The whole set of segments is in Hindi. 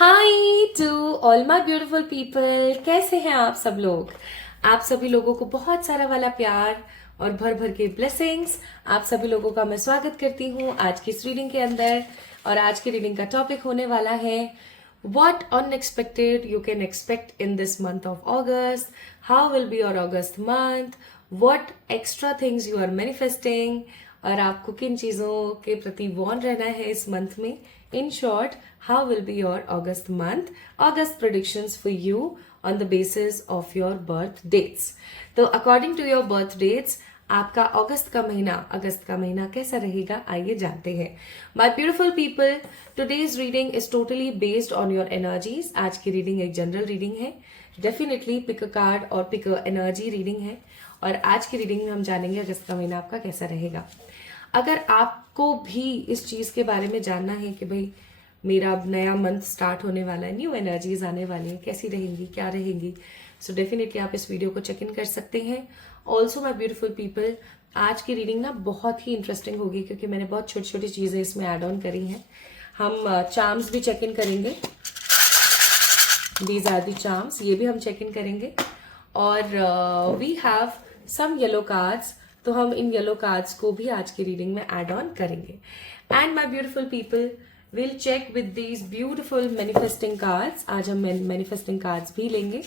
High to all my beautiful people. कैसे हैं आप सब लोग? आप सभी लोगों को बहुत सारा वाला प्यार और भर भर के ब्लेसिंग्स। आप सभी लोगों का मैं स्वागत करती हूँ आज की इस रीडिंग के अंदर। और आज की रीडिंग का टॉपिक होने वाला है What unexpected you can expect in this month of August? How will be your August month? What extra things you are manifesting? और आपको किन चीज़ों के प्रति वॉर्न रहना है इस मंथ में? In short, how will be your August month? August predictions for you on the basis of your birth dates. तो according to your birth dates, आपका अगस्त का महीना कैसा रहेगा, आइए जानते हैं। माई beautiful people, today's reading is totally based on your energies. आज की रीडिंग एक जनरल रीडिंग है, डेफिनेटली पिक अ कार्ड और पिक अ एनर्जी रीडिंग है। और आज की रीडिंग में हम जानेंगे अगस्त का महीना आपका कैसा रहेगा। अगर आपको भी इस चीज के बारे में जानना है कि भाई मेरा अब नया मंथ स्टार्ट होने वाला है, न्यू एनर्जीज आने वाली है, कैसी रहेंगी, क्या रहेंगी, सो डेफिनेटली आप इस वीडियो को चेक इन कर सकते हैं। ऑल्सो माई ब्यूटिफुल पीपल, आज की रीडिंग ना बहुत ही इंटरेस्टिंग होगी क्योंकि मैंने बहुत छोटी छोटी चीजें इसमें ऐड ऑन करी हैं। हम चार्म्स भी चेक इन करेंगे, दीज आर दी चार्म्स, ये भी हम चेक इन करेंगे। और we have some yellow cards, तो हम इन येलो कार्ड्स को भी आज की रीडिंग में ऐड ऑन करेंगे। And my beautiful people, will check with these beautiful manifesting cards. आज हम मैनिफेस्टिंग कार्ड्स भी लेंगे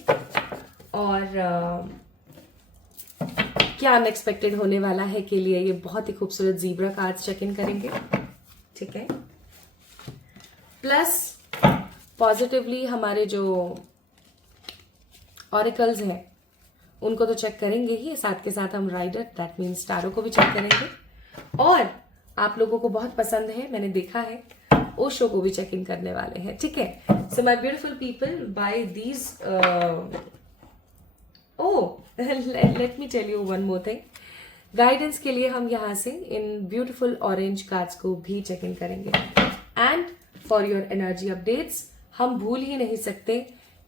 और क्या अनएक्सपेक्टेड होने वाला है के लिए ये बहुत ही खूबसूरत जीब्रा कार्ड्स चेक इन करेंगे, ठीक है। प्लस पॉजिटिवली हमारे जो ऑरिकल्स हैं उनको तो चेक करेंगे ही, साथ के साथ हम राइडर दैट मीन्स टारो को भी चेक करेंगे। और आप लोगों को बहुत पसंद है, मैंने देखा है, ओशो को भी चेक इन करने वाले हैं, ठीक है। So my beautiful people, by these let me tell you one more thing. Guidance के लिए हम यहाँ से इन ब्यूटीफुल ऑरेंज कार्ड्स को भी चेक इन करेंगे। And for your energy updates, हम भूल ही नहीं सकते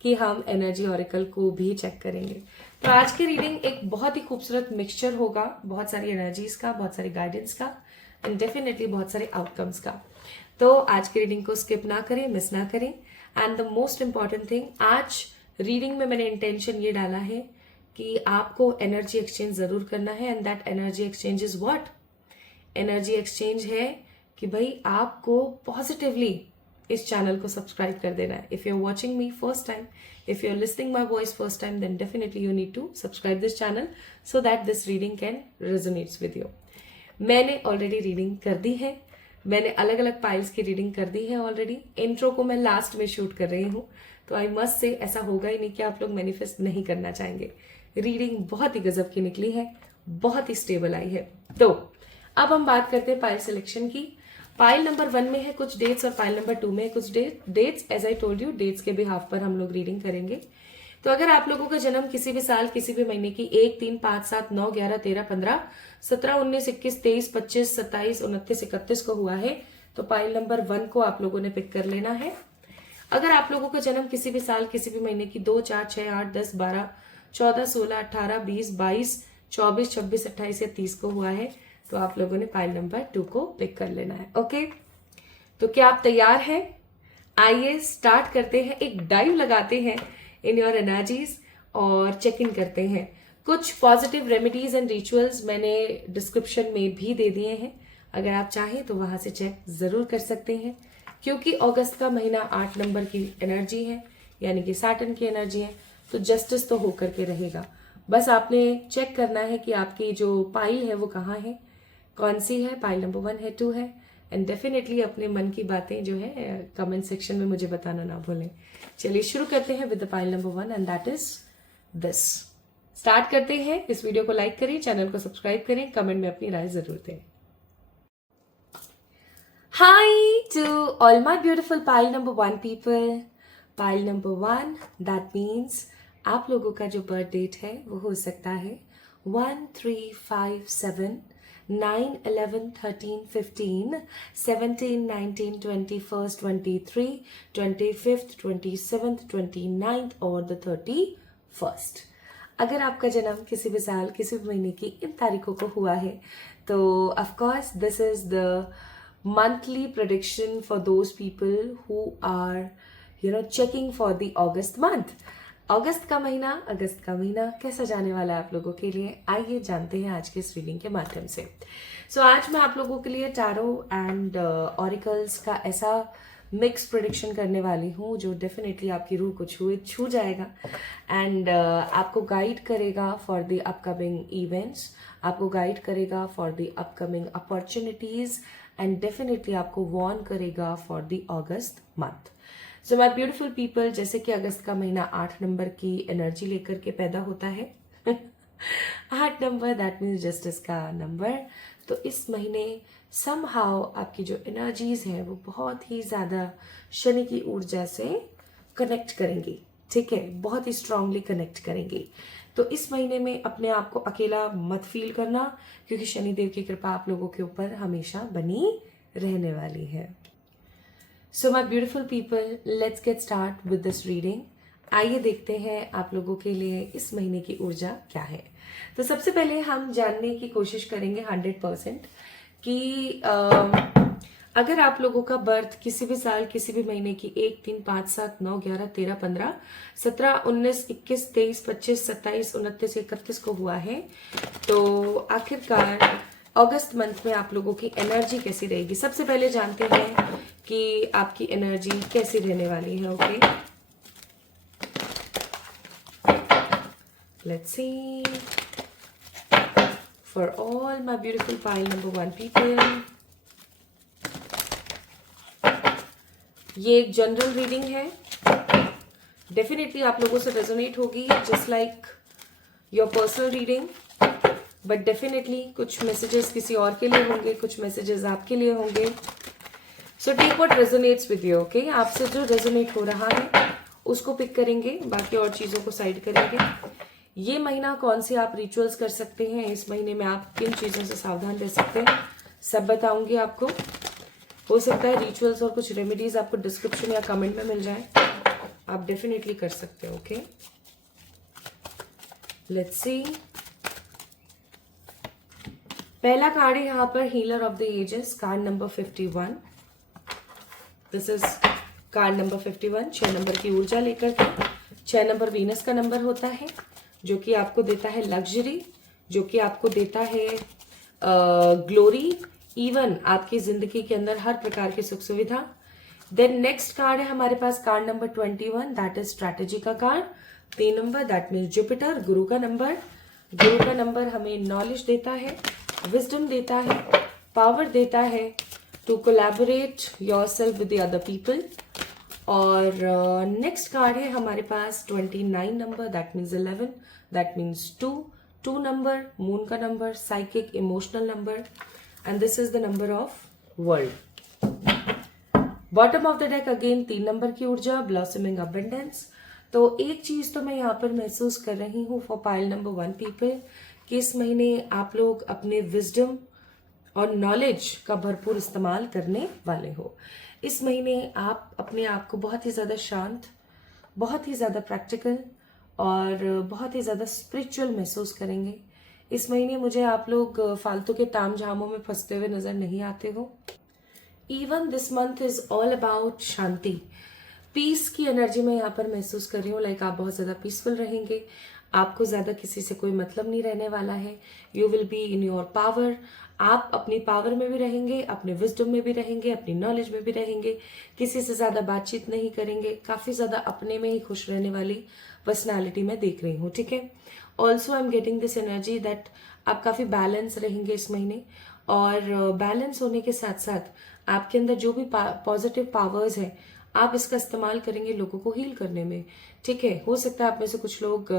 कि हम एनर्जी ऑरिकल को भी चेक करेंगे। तो आज की रीडिंग एक बहुत ही खूबसूरत मिक्सचर होगा, बहुत सारी एनर्जीज का, बहुत सारी गाइडेंस का एंड डेफिनेटली बहुत सारे आउटकम्स का। तो आज की रीडिंग को स्किप ना करें, मिस ना करें। And the most important thing, आज रीडिंग में मैंने इंटेंशन ये डाला है कि आपको एनर्जी एक्सचेंज जरूर करना है। And that energy exchange is what? Energy exchange है कि भाई आपको पॉजिटिवली इस चैनल को सब्सक्राइब कर देना है। If you are watching me first time, if you are listening my voice first time, then definitely you need to subscribe this channel so that this reading can resonates with you. मैंने ऑलरेडी रीडिंग कर दी है, मैंने अलग अलग पाइल्स की रीडिंग कर दी है ऑलरेडी। इंट्रो को मैं लास्ट में शूट कर रही हूँ, तो आई मस्ट से ऐसा होगा ही नहीं कि आप लोग मैनिफेस्ट नहीं करना चाहेंगे। रीडिंग बहुत ही गजब की निकली है, बहुत ही स्टेबल आई है। तो अब हम बात करते हैं पाइल सिलेक्शन की। पाइल नंबर 1 में है कुछ डेट्स और पाइल नंबर 2 में है कुछ dates. As I told you, dates के बिहाफ पर हम लोग रीडिंग करेंगे। तो अगर आप लोगों का जन्म किसी भी साल, किसी भी महीने की 1, 3, 5, 7, 9, 11, 13, 15, 17, 19, 21, 23, 25, 27, 29, 31 को हुआ है, तो पाइल नंबर 1 को आप लोगों ने पिक कर लेना है। अगर आप लोगों का जन्म किसी भी साल, किसी भी महीने की 2, 4, 6, 8, 10, 12, 14, 16, 18, 20, 22, 24, 26, 28 या 30 को हुआ है, तो आप लोगों ने पाइल नंबर 2 को पिक कर लेना है। ओके, तो क्या आप तैयार हैं? आइए स्टार्ट करते हैं, एक डाइव लगाते हैं इन योर एनर्जीज और चेक इन करते हैं। कुछ पॉजिटिव रेमेडीज एंड रिचुअल्स मैंने डिस्क्रिप्शन में भी दे दिए हैं, अगर आप चाहें तो वहां से चेक जरूर कर सकते हैं। क्योंकि अगस्त का महीना 8 नंबर की एनर्जी है, यानी कि सैटर्न की एनर्जी है, तो जस्टिस तो होकर के रहेगा। बस आपने चेक करना है कि आपकी जो पाइल है वो कहाँ है, कौन सी है, पाइल नंबर 1 है, 2 है। एंड डेफिनेटली अपने मन की बातें जो है कमेंट सेक्शन में मुझे बताना ना भूलें। चलिए शुरू करते हैं with the pile number 1 and that is this. Start करते हैं। इस वीडियो को लाइक करें, चैनल को सब्सक्राइब करें, कमेंट में अपनी राय जरूर दें। Hi to all my beautiful pile number 1 people. Pile number 1 that means आप लोगों का जो बर्थ डेट है वो हो सकता है 1, 3, 5, 7, 9, 11, 13, 15, 17, 19, 21st, 23, 25th, 27th, 29th और द 31st। अगर आपका जन्म किसी भी साल, किसी भी महीने की इन तारीखों को हुआ है, तो of course this is the monthly prediction for those people who are checking for the August month. अगस्त का महीना कैसा जाने वाला है आप लोगों के लिए, आइए जानते हैं आज के इस रीडिंग के माध्यम से। आज मैं आप लोगों के लिए टैरो एंड ऑरिकल्स का ऐसा मिक्स प्रेडिक्शन करने वाली हूँ जो डेफिनेटली आपकी रूह को छू जाएगा एंड आपको गाइड करेगा फॉर द अपकमिंग इवेंट्स, आपको गाइड करेगा for the upcoming opportunities and definitely आपको वार्न करेगा for the August month. So my beautiful people, जैसे कि अगस्त का महीना 8 नंबर की एनर्जी लेकर के पैदा होता है 8 नंबर दैट मीन्स जस्टिस का नंबर। तो इस महीने समहाउ आपकी जो एनर्जीज हैं वो बहुत ही ज्यादा शनि की ऊर्जा से कनेक्ट करेंगी, ठीक है, बहुत ही स्ट्रांगली कनेक्ट करेंगी। तो इस महीने में अपने आप को अकेला मत फील करना, क्योंकि शनिदेव की कृपा आप लोगों के ऊपर हमेशा बनी रहने वाली है। So my beautiful people, let's get start with this reading. आइए देखते हैं आप लोगों के लिए इस महीने की ऊर्जा क्या है। तो सबसे पहले हम जानने की कोशिश करेंगे 100% कि अगर आप लोगों का बर्थ किसी भी साल किसी भी महीने की 1, 3, 5, 7, 9, 11, 13, 15, 17, 19, 21, 23, 25, 27, 29, 31 को हुआ है, तो आखिरकार अगस्त मंथ में आप लोगों की एनर्जी कैसी रहेगी। सबसे पहले जानते हैं कि आपकी एनर्जी कैसी रहने वाली है। Okay, let's C for all my beautiful pile number 1 people. ये एक जनरल रीडिंग है, डेफिनेटली आप लोगों से रेजोनेट होगी just like your personal reading, but definitely कुछ मैसेजेस किसी और के लिए होंगे, कुछ मैसेजेस आपके लिए होंगे। So take what resonates with you. Okay, आपसे जो रेजोनेट हो रहा है उसको पिक करेंगे, बाकी और चीजों को साइड करेंगे। ये महीना कौन से आप रिचुअल्स कर सकते हैं, इस महीने में आप किन चीजों से सावधान रह सकते हैं, सब बताऊंगी आपको। हो सकता है रिचुअल्स और कुछ रेमेडीज आपको डिस्क्रिप्शन या कमेंट में मिल जाए, आप डेफिनेटली कर सकते हो। Okay, let's see. पहला कार्ड है यहाँ पर healer of the ages, card number 51। This is card number 51। 6 number की ऊर्जा लेकर के, 6 नंबर वीनस का नंबर होता है जो कि आपको देता है लग्जरी, जो कि आपको देता है ग्लोरी, इवन आपकी जिंदगी के अंदर हर प्रकार की सुख सुविधा। देन नेक्स्ट कार्ड है हमारे पास card number 21, that is strategy का card. 3 number that means Jupiter, गुरु का नंबर। गुरु का नंबर हमें नॉलेज देता है, विजडम देता है, पावर देता है to collaborate yourself with the other people. और नेक्स्ट कार्ड है हमारे पास 29 number, that means 11, that means 2 number, moon का number, psychic emotional number, and this is the number of world. Bottom of the deck again 3 number की ऊर्जा, ब्लॉसमिंग अबंडेंस। तो एक चीज तो मैं यहाँ पर महसूस कर रही हूँ फॉर पाइल नंबर 1 पीपल कि इस महीने आप लोग अपने विजडम और नॉलेज का भरपूर इस्तेमाल करने वाले हो। इस महीने आप अपने आप को बहुत ही ज्यादा शांत, बहुत ही ज्यादा प्रैक्टिकल और बहुत ही ज्यादा स्पिरिचुअल महसूस करेंगे। इस महीने मुझे आप लोग फालतू के ताम झामों में फंसते हुए नजर नहीं आते हो। Even this month is all about shanti, peace की एनर्जी में यहाँ पर महसूस कर रही हूँ। लाइक आप बहुत ज्यादा पीसफुल रहेंगे, आपको ज्यादा किसी से कोई मतलब नहीं रहने वाला है। You will be in your power, आप अपनी पावर में भी रहेंगे, अपने विजडम में भी रहेंगे, अपनी नॉलेज में भी रहेंगे, किसी से ज्यादा बातचीत नहीं करेंगे, काफी ज्यादा अपने में ही खुश रहने वाली पर्सनालिटी मैं देख रही हूँ, ठीक है। Also I am getting this energy that आप काफी बैलेंस रहेंगे इस महीने, और बैलेंस होने के साथ साथ आपके अंदर जो भी पॉजिटिव पावर्स है आप इसका इस्तेमाल करेंगे लोगों को हील करने में, ठीक है। हो सकता है आप में से कुछ लोग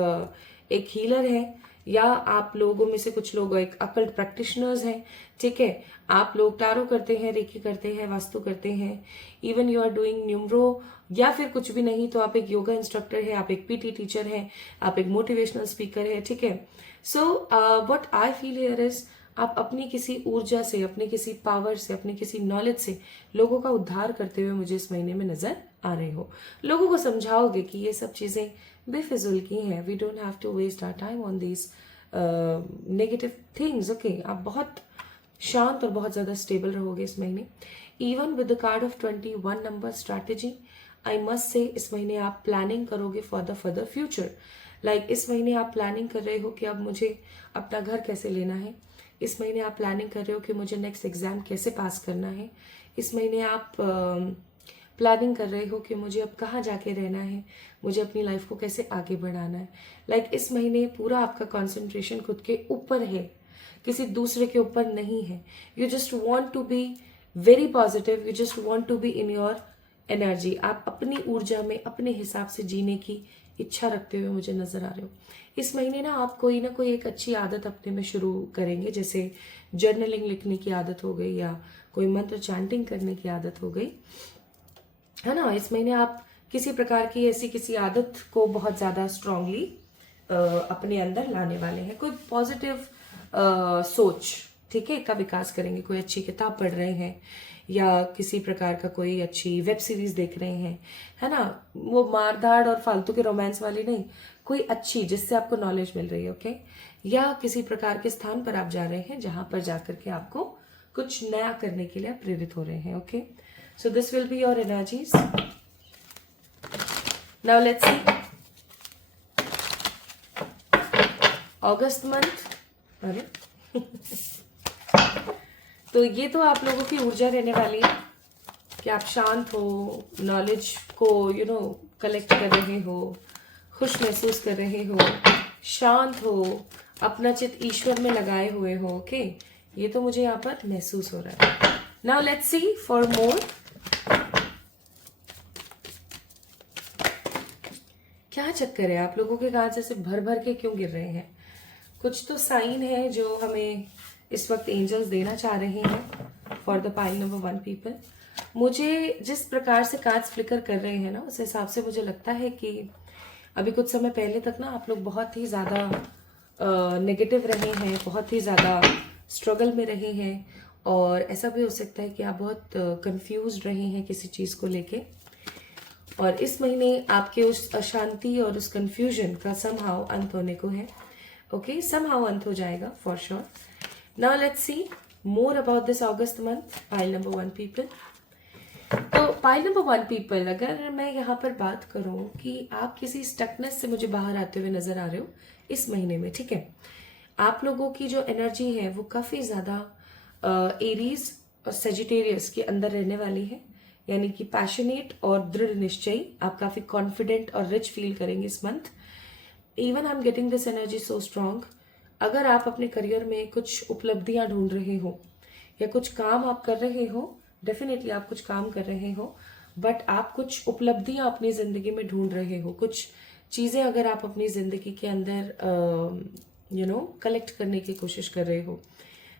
एक हीलर हैं, या आप लोगों में से कुछ लोग एक अकल्ट प्रैक्टिशनर्स हैं, ठीक है। आप लोग टारो करते हैं, रेकी करते हैं, वास्तु करते हैं, even you are doing numero, या फिर कुछ भी नहीं तो आप एक योगा इंस्ट्रक्टर है, आप एक पीटी टीचर हैं, आप एक मोटिवेशनल स्पीकर है, ठीक है। So what I feel here is आप अपनी किसी ऊर्जा से, अपने किसी पावर से, अपने किसी नॉलेज से लोगों का उद्धार करते हुए मुझे इस महीने में नजर आ रहे हो। लोगों को समझाओगे कि ये सब चीजें बेफिजुल की हैं, we don't have to waste our time on these negative things. Okay, आप बहुत शांत और बहुत ज्यादा स्टेबल रहोगे इस महीने। Even with the card of 21 number strategy, I must say इस महीने आप प्लानिंग करोगे for the further future. Like इस महीने आप प्लानिंग कर रहे हो कि अब मुझे अपना घर कैसे लेना है। इस महीने आप प्लानिंग कर रहे हो कि मुझे नेक्स्ट एग्जाम कैसे पास करना है। इस महीने आप प्लानिंग कर रहे हो कि मुझे अब कहाँ जाके रहना है, मुझे अपनी लाइफ को कैसे आगे बढ़ाना है। लाइक इस महीने पूरा आपका कंसंट्रेशन खुद के ऊपर है, किसी दूसरे के ऊपर नहीं है। You just want to be very positive, you just want to be in your energy. आप अपनी ऊर्जा में अपने हिसाब से जीने की इच्छा रखते हुए मुझे नजर आ रहे हो। इस महीने ना आप कोई ना कोई एक अच्छी आदत अपने में शुरू करेंगे, जैसे जर्नलिंग लिखने की आदत हो गई या कोई मंत्र चैंटिंग करने की आदत हो गई, है ना। इस महीने आप किसी प्रकार की ऐसी किसी आदत को बहुत ज्यादा स्ट्रांगली अपने अंदर लाने वाले हैं। कोई पॉजिटिव सोच, ठीक है, का विकास करेंगे। कोई अच्छी किताब पढ़ रहे हैं या किसी प्रकार का कोई अच्छी वेब सीरीज देख रहे हैं, है ना। वो मारधाड़ और फालतू के रोमांस वाली नहीं, कोई अच्छी जिससे आपको नॉलेज मिल रही है, ओके। या किसी प्रकार के स्थान पर आप जा रहे हैं जहां पर जाकर के आपको कुछ नया करने के लिए आप प्रेरित हो रहे हैं, okay. So this will be your energies. Now let's C August month. अरे तो ये तो आप लोगों की ऊर्जा रहने वाली है कि आप शांत हो, नॉलेज को कलेक्ट कर रहे हो, खुश महसूस कर रहे हो, शांत हो, अपना चित ईश्वर में लगाए हुए हो, ओके। ये तो मुझे यहाँ पर महसूस हो रहा है। Now let's C for more. क्या चक्कर है, आप लोगों के कांच ऐसे भर भर के क्यों गिर रहे हैं? कुछ तो साइन है जो हमें इस वक्त एंजल्स देना चाह रहे हैं for the pile number 1 people. मुझे जिस प्रकार से कार्ड्स फ्लिकर कर रहे हैं ना, उस हिसाब से मुझे लगता है कि अभी कुछ समय पहले तक ना आप लोग बहुत ही ज़्यादा नेगेटिव रहे हैं, बहुत ही ज़्यादा स्ट्रगल में रहे हैं, और ऐसा भी हो सकता है कि आप बहुत कंफ्यूज रहे हैं किसी चीज़ को लेके। और इस महीने आपके उस अशांति और उस कंफ्यूजन का समहाउ अंत होने को है, ओके। समहाउ अंत हो जाएगा for sure. Now let's C more about this August month, pile number 1 people. तो पाइल नंबर 1 पीपल, अगर मैं यहाँ पर बात करूं कि आप किसी स्टकनेस से मुझे बाहर आते हुए नजर आ रहे हो इस महीने में, ठीक है। आप लोगों की जो एनर्जी है वो काफी ज्यादा एरीज और सेजिटेरियस के अंदर रहने वाली है, यानी कि पैशनेट और दृढ़ निश्चयी। आप काफी कॉन्फिडेंट और रिच फील करेंगे इस month. Even I am getting this energy so strong. अगर आप अपने करियर में कुछ उपलब्धियां ढूंढ रहे हो या कुछ काम आप कर रहे हो, डेफिनेटली आप कुछ काम कर रहे हो, बट आप कुछ उपलब्धियां अपनी जिंदगी में ढूंढ रहे हो, कुछ चीजें अगर आप अपनी जिंदगी के अंदर कलेक्ट करने की कोशिश कर रहे हो,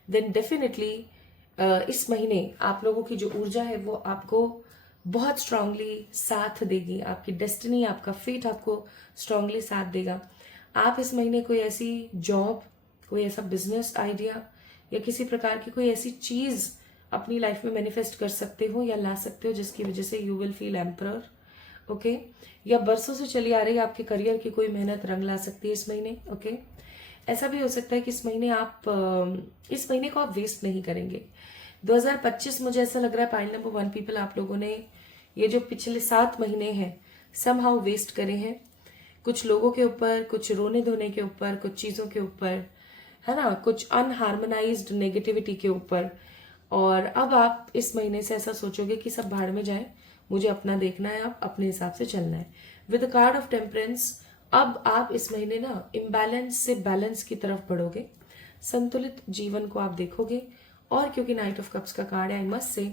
देन डेफिनेटली इस महीने आप लोगों की जो ऊर्जा है वो आपको बहुत स्ट्रांगली साथ देगी। आपकी डेस्टिनी, आपका फेट आपको स्ट्रांगली साथ देगा। आप इस महीने कोई ऐसी जॉब, कोई ऐसा बिजनेस आइडिया या किसी प्रकार की कोई ऐसी चीज अपनी लाइफ में मैनिफेस्ट कर सकते हो या ला सकते हो जिसकी वजह से you will feel emperor, okay. या बरसों से चली आ रही आपके करियर की कोई मेहनत रंग ला सकती है इस महीने, ओके। ऐसा भी हो सकता है कि इस महीने को आप वेस्ट नहीं करेंगे। 2025 मुझे ऐसा लग रहा है पाइल नंबर 1 पीपल, आप लोगों ने ये जो पिछले 7 महीने हैं समहाउ वेस्ट करे हैं, कुछ लोगों के ऊपर, कुछ रोने धोने के ऊपर, कुछ चीजों के ऊपर, है ना, कुछ अनहार्मोनाइज्ड नेगेटिविटी के ऊपर। और अब आप इस महीने से ऐसा सोचोगे कि सब भाड़ में जाए, मुझे अपना देखना है, अब अपने हिसाब से चलना है। With the card of temperance, अब आप इस महीने ना इम्बैलेंस से बैलेंस की तरफ बढ़ोगे, संतुलित जीवन को आप देखोगे। और क्योंकि नाइट ऑफ कप्स का कार्ड है, आई मस्ट से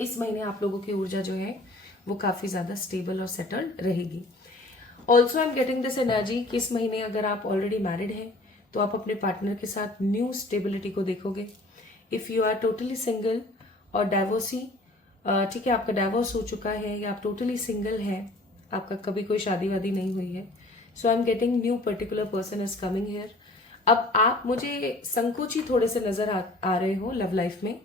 इस महीने आप लोगों की ऊर्जा जो है वो काफी ज्यादा स्टेबल और सेटल्ड रहेगी। Also I am getting this energy कि इस महीने अगर आप ऑलरेडी मैरिड हैं तो आप अपने पार्टनर के साथ न्यू स्टेबिलिटी को देखोगे। If you are totally single और डाइवोर्सी, ठीक है, आपका डाइवोर्स हो चुका है या आप टोटली सिंगल है, आपका कभी कोई शादी वादी नहीं हुई है, so I am getting new particular person is coming here. अब आप मुझे संकोची थोड़े से नजर आ रहे हो लव लाइफ में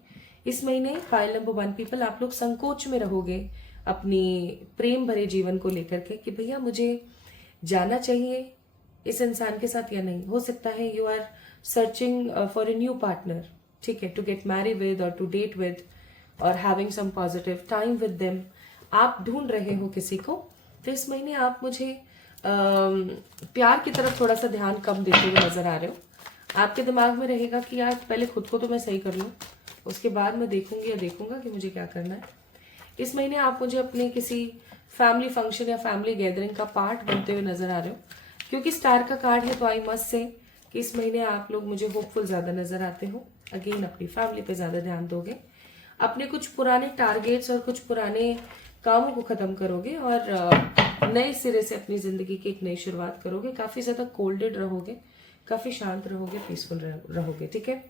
इस महीने। पाइल नंबर 1 पीपल, आप लोग संकोच में रहोगे अपनी प्रेम भरे जीवन को लेकर के कि भैया मुझे जाना चाहिए इस इंसान के साथ या नहीं। हो सकता है you are searching for a new partner, ठीक है, टू गेट मैरी विद और टू डेट विद और having some positive time with them. आप ढूंढ रहे हो किसी को, तो इस महीने आप मुझे प्यार की तरफ थोड़ा सा ध्यान कम देते हुए नजर आ रहे हो। आपके दिमाग में रहेगा कि यार पहले खुद को तो मैं सही कर लूं, उसके बाद मैं देखूंगी या देखूंगा कि मुझे क्या करना है। इस महीने आप मुझे अपने किसी फैमिली फंक्शन या फैमिली गैदरिंग का पार्ट बनते हुए नजर आ रहे हो। क्योंकि स्टार का कार्ड है तो आई मस्ट से कि इस महीने आप लोग मुझे होपफुल ज्यादा नजर आते हो। अगेन अपनी फैमिली पे ज्यादा ध्यान दोगे, अपने कुछ पुराने टारगेट्स और कुछ पुराने कामों को खत्म करोगे और नए सिरे से अपनी जिंदगी की एक नई शुरुआत करोगे। काफी ज्यादा कोल्डेड रहोगे, काफी शांत रहोगे, पीसफुल रहोगे। ठीक है,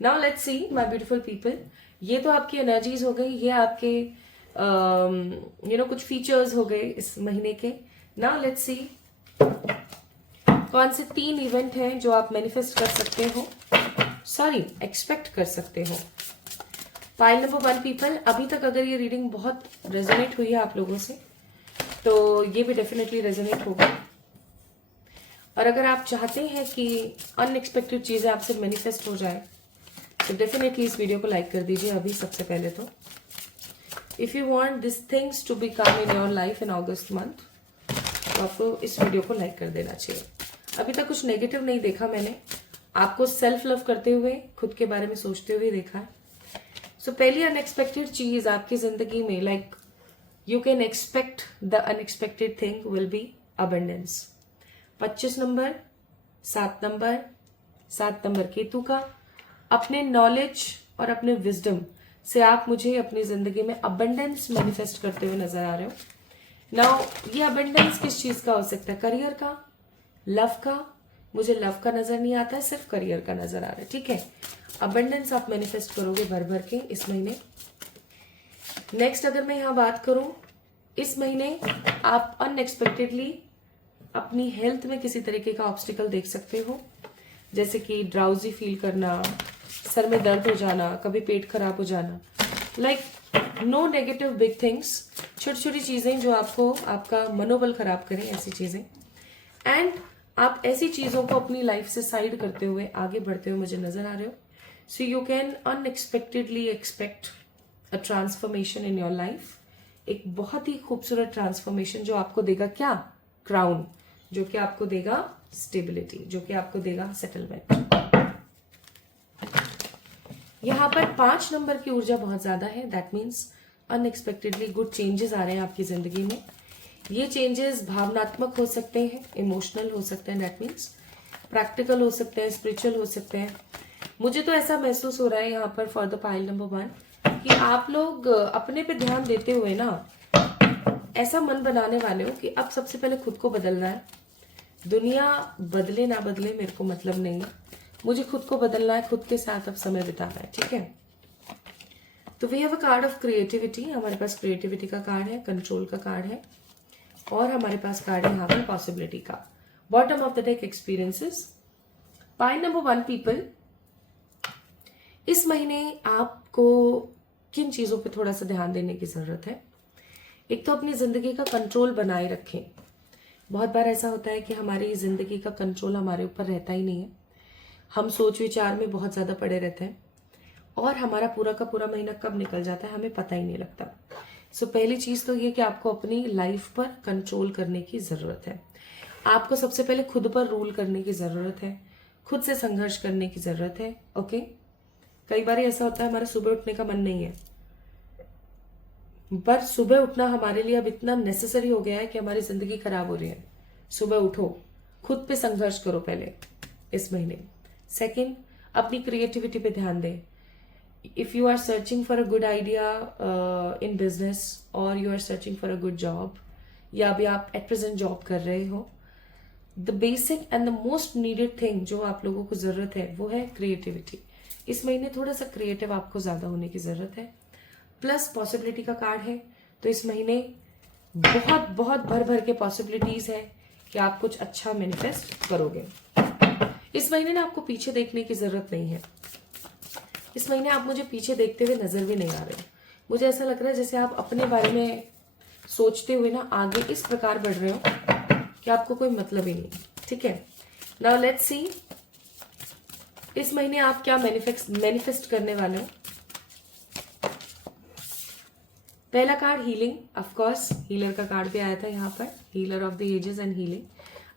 now let's see my beautiful people. ये तो आपकी एनर्जीज हो गई, ये आपके कुछ फीचर्स हो गए इस महीने के। नाउ लेट्स सी कौन से 3 इवेंट हैं जो आप मैनिफेस्ट कर सकते हो, सॉरी एक्सपेक्ट कर सकते हो। पाइल नंबर 1 पीपल, अभी तक अगर ये रीडिंग बहुत रेजोनेट हुई है आप लोगों से तो ये भी डेफिनेटली रेजोनेट होगा। और अगर आप चाहते हैं कि अनएक्सपेक्टेड चीजें आपसे मैनिफेस्ट हो जाए तो डेफिनेटली इस वीडियो को लाइक कर दीजिए अभी सबसे पहले तो। If you want this things to be come in your life in August month तो आपको इस वीडियो को लाइक कर देना चाहिए। अभी तक कुछ नेगेटिव नहीं देखा मैंने, आपको सेल्फ लव करते हुए, खुद के बारे में सोचते हुए देखा है। सो पहली अनएक्सपेक्टेड चीज आपकी जिंदगी में, like you can expect the unexpected thing will be abundance. 25 number, 7 number, 7 number Ketu का। अपने नॉलेज और अपने विजडम से आप मुझे अपनी जिंदगी में अबंडेंस मैनिफेस्ट करते हुए नजर आ रहे हो। नाउ ये अबंडेंस किस चीज का हो सकता है? करियर का, लव का। मुझे लव का नजर नहीं आता है, सिर्फ करियर का नजर आ रहा है। ठीक है, अबंडेंस आप मैनिफेस्ट करोगे भर भर के इस महीने। नेक्स्ट अगर मैं यहाँ बात करूं, इस महीने आप अनएक्सपेक्टेडली अपनी हेल्थ में किसी तरीके का ऑब्स्टिकल देख सकते हो, जैसे कि ड्राउजी फील करना, सर में दर्द हो जाना, कभी पेट खराब हो जाना। Like no negative big things, छोटी छोटी चीजें जो आपको आपका मनोबल खराब करें, ऐसी चीजें। एंड आप ऐसी चीजों को अपनी लाइफ से साइड करते हुए आगे बढ़ते हुए मुझे नजर आ रहे हो। So you can unexpectedly expect a transformation in your life. एक बहुत ही खूबसूरत ट्रांसफॉर्मेशन जो आपको देगा क्या? क्राउन, जो कि आपको देगा स्टेबिलिटी, जो कि आपको देगा सेटलमेंट। यहाँ पर 5 नंबर की ऊर्जा बहुत ज्यादा है। That means unexpectedly good changes आ रहे हैं आपकी जिंदगी में। ये चेंजेस भावनात्मक हो सकते हैं, इमोशनल हो सकते हैं, दैट मीन्स प्रैक्टिकल हो सकते हैं, स्पिरिचुअल हो सकते हैं। मुझे तो ऐसा महसूस हो रहा है यहाँ पर फॉर द पाइल नंबर 1 कि आप लोग अपने पे ध्यान देते हुए ना ऐसा मन बनाने वाले हो कि अब सबसे पहले खुद को बदलना है। दुनिया बदले ना बदले मेरे को मतलब नहीं है, मुझे खुद को बदलना है, खुद के साथ अब समय बिताना है। ठीक है, तो we have a card of creativity. हमारे पास क्रिएटिविटी का कार्ड है, कंट्रोल का कार्ड है, और हमारे पास कार्ड है यहाँ पर पॉसिबिलिटी का। Bottom of the deck experiences. Pile number 1 people, इस महीने आपको किन चीजों पे थोड़ा सा ध्यान देने की जरूरत है? एक तो अपनी जिंदगी का कंट्रोल बनाए रखें। बहुत बार ऐसा होता है कि हमारी जिंदगी का कंट्रोल हमारे ऊपर रहता ही नहीं है, हम सोच विचार में बहुत ज्यादा पड़े रहते हैं और हमारा पूरा का पूरा महीना कब निकल जाता है हमें पता ही नहीं लगता। सो पहली चीज तो ये कि आपको अपनी लाइफ पर कंट्रोल करने की जरूरत है। आपको सबसे पहले खुद पर रूल करने की जरूरत है, खुद से संघर्ष करने की जरूरत है। ओके, कई बार ऐसा होता है हमारा सुबह उठने का मन नहीं है, पर सुबह उठना हमारे लिए अब इतना नेसेसरी हो गया है कि हमारी जिंदगी खराब हो रही है। सुबह उठो, खुद पे संघर्ष करो पहले इस महीने। सेकंड, अपनी क्रिएटिविटी पे ध्यान दें। If you are searching for a good idea in business और you are searching for a good job, या अभी आप एट प्रेजेंट जॉब कर रहे हो, the basic and the most needed thing जो आप लोगों को जरूरत है वो है क्रिएटिविटी। इस महीने थोड़ा सा क्रिएटिव आपको ज्यादा होने की जरूरत है। प्लस पॉसिबिलिटी का कार्ड है, तो इस महीने बहुत बहुत भर भर के पॉसिबिलिटीज है कि आप कुछ अच्छा मैनिफेस्ट करोगे। इस महीने ना आपको पीछे देखने की जरूरत नहीं है। इस महीने आप मुझे पीछे देखते हुए नजर भी नहीं आ रहे हो। मुझे ऐसा लग रहा है जैसे आप अपने बारे में सोचते हुए ना आगे इस प्रकार बढ़ रहे हो कि आपको कोई मतलब ही नहीं। ठीक है, नाउ लेट्स सी इस महीने आप क्या मैनिफेस्ट करने वाले हो। पहला card healing, of course healer का कार्ड भी आया था यहाँ पर, healer of the ages and healing.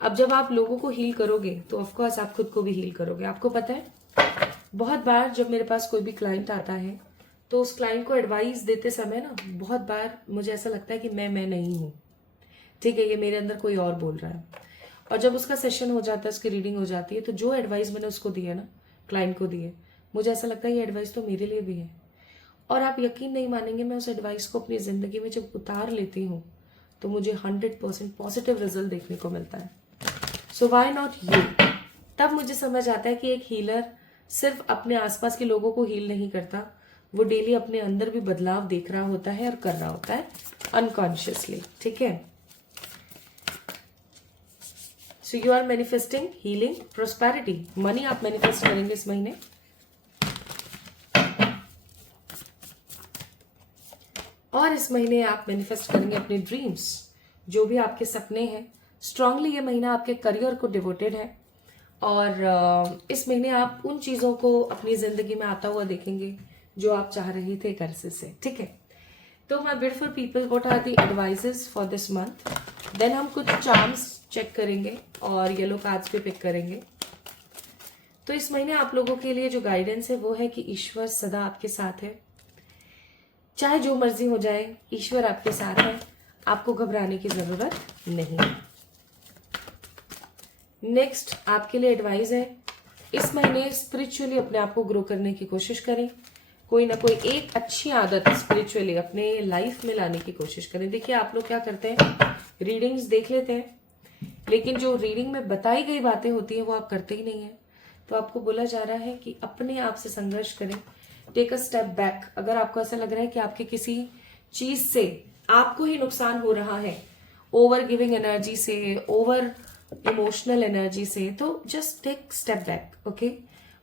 अब जब आप लोगों को हील करोगे तो ऑफ कोर्स आप खुद को भी हील करोगे। आपको पता है बहुत बार जब मेरे पास कोई भी क्लाइंट आता है तो उस क्लाइंट को एडवाइस देते समय ना बहुत बार मुझे ऐसा लगता है कि मैं नहीं हूँ, ठीक है, ये मेरे अंदर कोई और बोल रहा है। और जब उसका सेशन हो जाता है, उसकी रीडिंग हो जाती है, तो जो एडवाइस मैंने उसको दी है ना, क्लाइंट को दी है, मुझे ऐसा लगता है ये एडवाइस तो मेरे लिए भी है। और आप यकीन नहीं मानेंगे, मैं उस एडवाइस को अपनी ज़िंदगी में जब उतार लेती हूँ तो मुझे 100% पॉजिटिव रिजल्ट देखने को मिलता है। सो वाई नॉट यू? तब मुझे समझ आता है कि एक हीलर सिर्फ अपने आसपास के लोगों को हील नहीं करता, वो डेली अपने अंदर भी बदलाव देख रहा होता है और कर रहा होता है अनकॉन्शियसली, ठीक है। So you are manifesting healing, prosperity, money आप मैनिफेस्ट करेंगे इस महीने। और इस महीने आप मैनिफेस्ट करेंगे अपने ड्रीम्स, जो भी आपके सपने हैं। स्ट्रांगली ये महीना आपके करियर को डिवोटेड है और इस महीने आप उन चीज़ों को अपनी ज़िंदगी में आता हुआ देखेंगे जो आप चाह रहे थे कर्ज से, ठीक है। तो my beautiful people, what are the advices for this month? Then हम कुछ चार्म्स चेक करेंगे और येलो कार्ड्स पे पिक करेंगे। तो इस महीने आप लोगों के लिए जो गाइडेंस है वो है कि ईश्वर सदा आपके साथ है, चाहे जो मर्जी हो जाए, ईश्वर आपके साथ है, आपको घबराने की जरूरत नहीं। नेक्स्ट आपके लिए एडवाइस है, इस महीने स्पिरिचुअली अपने आप को ग्रो करने की कोशिश करें। कोई ना कोई एक अच्छी आदत स्पिरिचुअली अपने लाइफ में लाने की कोशिश करें। देखिए आप लोग क्या करते हैं, रीडिंग्स देख लेते हैं, लेकिन जो रीडिंग में बताई गई बातें होती है वो आप करते ही नहीं है। तो आपको बोला जा रहा है कि अपने आप से संघर्ष करें, टेक अ स्टेप बैक। अगर आपको ऐसा लग रहा है कि आपके किसी चीज से आपको ही नुकसान हो रहा है, ओवर गिविंग एनर्जी से, ओवर इमोशनल एनर्जी से, तो just take step back, okay.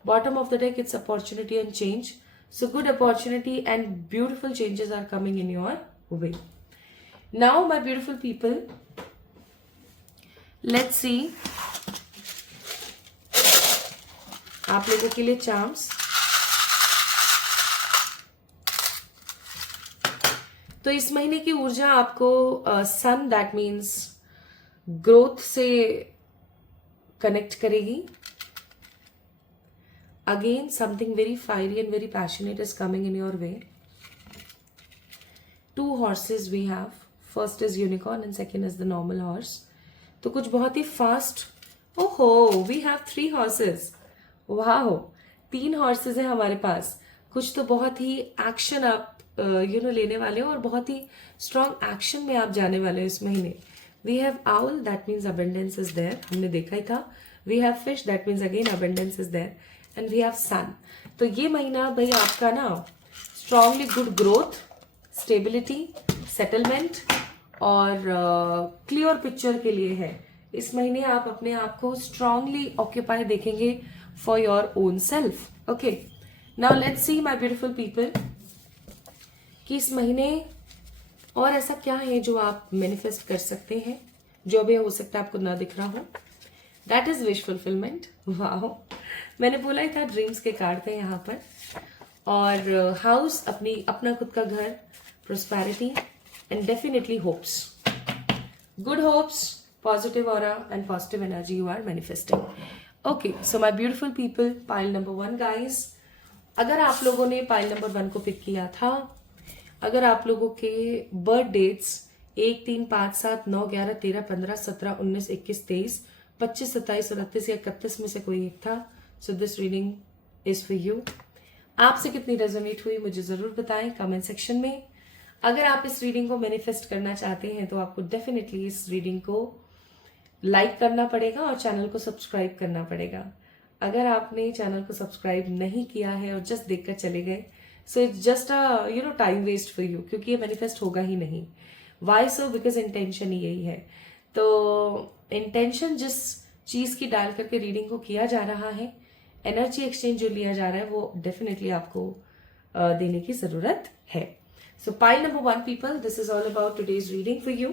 Bottom of the deck, it's opportunity and change, so good opportunity and beautiful changes are coming in your way. Now my beautiful people, let's see आप लोगों के लिए चार्म्स। तो इस महीने की ऊर्जा आपको सन, दैट मीन्स ग्रोथ से कनेक्ट करेगी। Again something very fiery and very passionate is coming in your way. 2 horses we have, first is unicorn and second is the normal horse. तो कुछ बहुत ही फास्ट, ओहो वी हैव 3 horses, वाह 3 horses है हमारे पास। कुछ तो बहुत ही एक्शन आप लेने वाले हो और बहुत ही स्ट्रॉन्ग एक्शन में आप जाने वाले हो इस महीने। We have owl, that means abundance is there, हमने देखा ही था। We have fish, that means again abundance is there, and we have sun. तो ये महीना भाई आपका ना strongly good growth, stability, settlement और क्लियर पिक्चर के लिए है। इस महीने आप अपने आप को स्ट्रांगली ऑक्यूपाई देखेंगे for your own self, okay. Now let's see my beautiful people कि इस महीने और ऐसा क्या है जो आप मैनिफेस्ट कर सकते हैं, जो भी हो सकता है आपको ना दिख रहा हो। दैट इज विश फुलफिलमेंट, वाह। मैंने बोला ही था ड्रीम्स के कार्ड थे यहाँ पर, और हाउस अपना खुद का घर, prosperity and definitely hopes, good hopes, positive aura and positive energy you are manifesting, okay. So my beautiful people, pile number 1 guys, अगर आप लोगों ने पाइल नंबर 1 को पिक किया था, अगर आप लोगों के बर्थ डेट्स 1, 3, 5, 7, 9, 11, 13, 15, 17, 19, 21, 23, 25, 27, 29 या 31 में से कोई एक था, so this reading is for you. आपसे कितनी रेजोनेट हुई मुझे जरूर बताएं कमेंट सेक्शन में। अगर आप इस रीडिंग को मैनिफेस्ट करना चाहते हैं तो आपको डेफिनेटली इस रीडिंग को लाइक करना पड़ेगा और चैनल को सब्सक्राइब करना पड़ेगा। अगर आपने चैनल को सब्सक्राइब नहीं किया है और जस्ट देखकर चले गए, so it's just a time waste for you, क्योंकि ये मैनिफेस्ट होगा ही नहीं। Why so? बिकॉज इंटेंशन ही यही है। तो इंटेंशन जिस चीज की डाल करके रीडिंग को किया जा रहा है, एनर्जी एक्सचेंज जो लिया जा रहा है, वो डेफिनेटली आपको देने की जरूरत है। सो pile number 1 people, this is all about today's reading for you.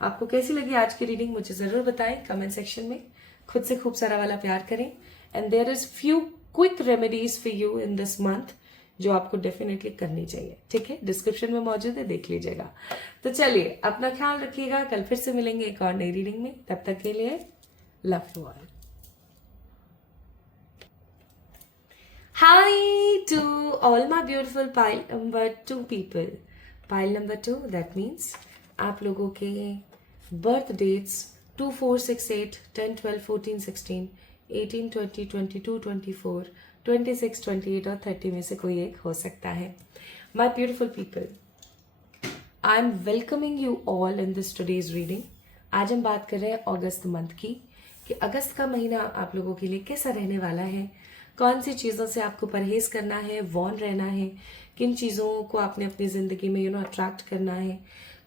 आपको कैसी लगी आज की रीडिंग मुझे जरूर बताएं कमेंट सेक्शन में। खुद से खूब सारा वाला प्यार करें, and there is few quick remedies for you in this month, जो आपको डेफिनेटली करनी चाहिए। ठीक है, डिस्क्रिप्शन में मौजूद है, देख लीजिएगा। तो चलिए, अपना ख्याल रखिएगा, कल फिर से मिलेंगे एक और नई रीडिंग में। तब तक के लिए love you all. Hi to all my beautiful pile number 2 people. Pile number 2, that means आप लोगों के बर्थ डेट्स 2, 4, 6, 8, 10, 12, 14, 16, 18, 20, 22, 24, 26, 28 और 30 में से कोई एक हो सकता है। My beautiful people, I am welcoming you all in this today's reading. आज हम बात कर रहे हैं अगस्त मंथ की, कि अगस्त का महीना आप लोगों के लिए कैसा रहने वाला है, कौन सी चीज़ों से आपको परहेज करना है, वॉन रहना है, किन चीज़ों को आपने अपनी ज़िंदगी में अट्रैक्ट करना है,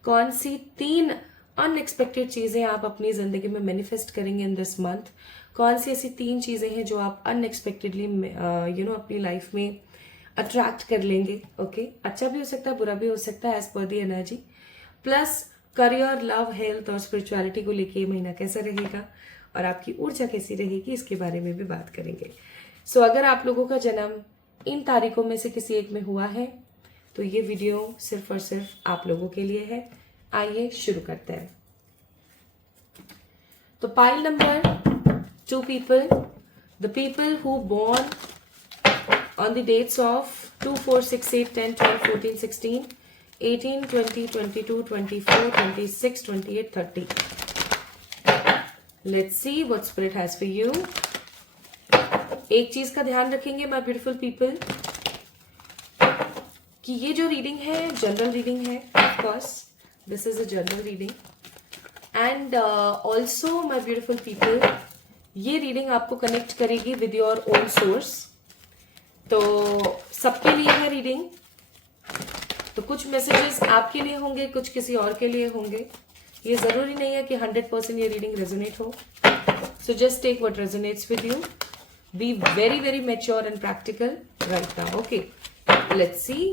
कौन सी 3 अनएक्सपेक्टेड चीज़ें आप अपनी ज़िंदगी में मैनिफेस्ट करेंगे इन दिस मंथ, कौन सी ऐसी 3 चीज़ें हैं जो आप अनएक्सपेक्टेडली अपनी लाइफ में अट्रैक्ट कर लेंगे। ओके, अच्छा भी हो सकता है, बुरा भी हो सकता है, as per the energy. Plus career, love, health और स्पिरिचुअलिटी को लेके ये महीना कैसा रहेगा और आपकी ऊर्जा कैसी रहेगी, इसके बारे में भी बात करेंगे। सो अगर आप लोगों का जन्म इन तारीखों में से किसी एक में हुआ है तो ये वीडियो सिर्फ और सिर्फ आप लोगों के लिए है। आइए शुरू करते हैं। तो pile number 2 people, the people who born on the dates of 2, 4, 6, 8, 10, 12, 14, 16, 18, 20, 22, 24, 26, 28, 30. Let's see what spirit has for you. एक चीज का ध्यान रखेंगे माय ब्यूटीफुल पीपल, कि ये जो रीडिंग है जनरल रीडिंग है। Of course this is a general reading and also my beautiful people, ये रीडिंग आपको कनेक्ट करेगी विद योर ओन सोर्स। तो सबके लिए है रीडिंग, तो कुछ मैसेजेस आपके लिए होंगे, कुछ किसी और के लिए होंगे। ये जरूरी नहीं है कि 100% ये रीडिंग रेजोनेट हो। So just take what resonates with you. Be very, very mature and practical right now. Okay, let's see.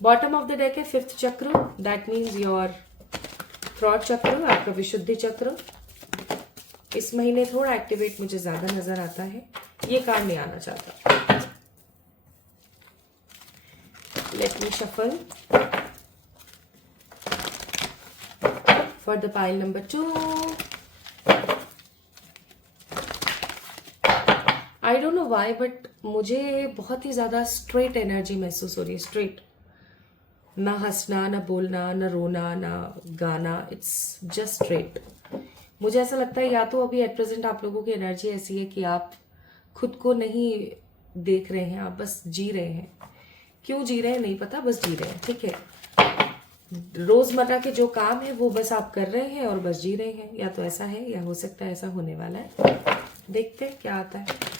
Bottom of the deck है 5th चक्र, that means your throat चक्र, आपका विशुद्धि चक्र। इस महीने थोड़ा एक्टिवेट मुझे ज्यादा नजर आता है, ये कार्ड नहीं आना चाहता। Let me shuffle for the pile number 2. I don't know why, but मुझे बहुत ही ज़्यादा स्ट्रेट एनर्जी महसूस हो रही है। स्ट्रेट, ना हंसना, ना बोलना, ना रोना, ना गाना, इट्स जस्ट स्ट्रेट। मुझे ऐसा लगता है या तो अभी एट प्रेजेंट आप लोगों की एनर्जी ऐसी है कि आप खुद को नहीं देख रहे हैं, आप बस जी रहे हैं। क्यों जी रहे हैं नहीं पता, बस जी रहे हैं। ठीक है, रोजमर्रा के जो काम है वो बस आप कर रहे हैं और बस जी रहे हैं। या तो ऐसा है, या हो सकता है ऐसा होने वाला है। देखते हैं क्या आता है।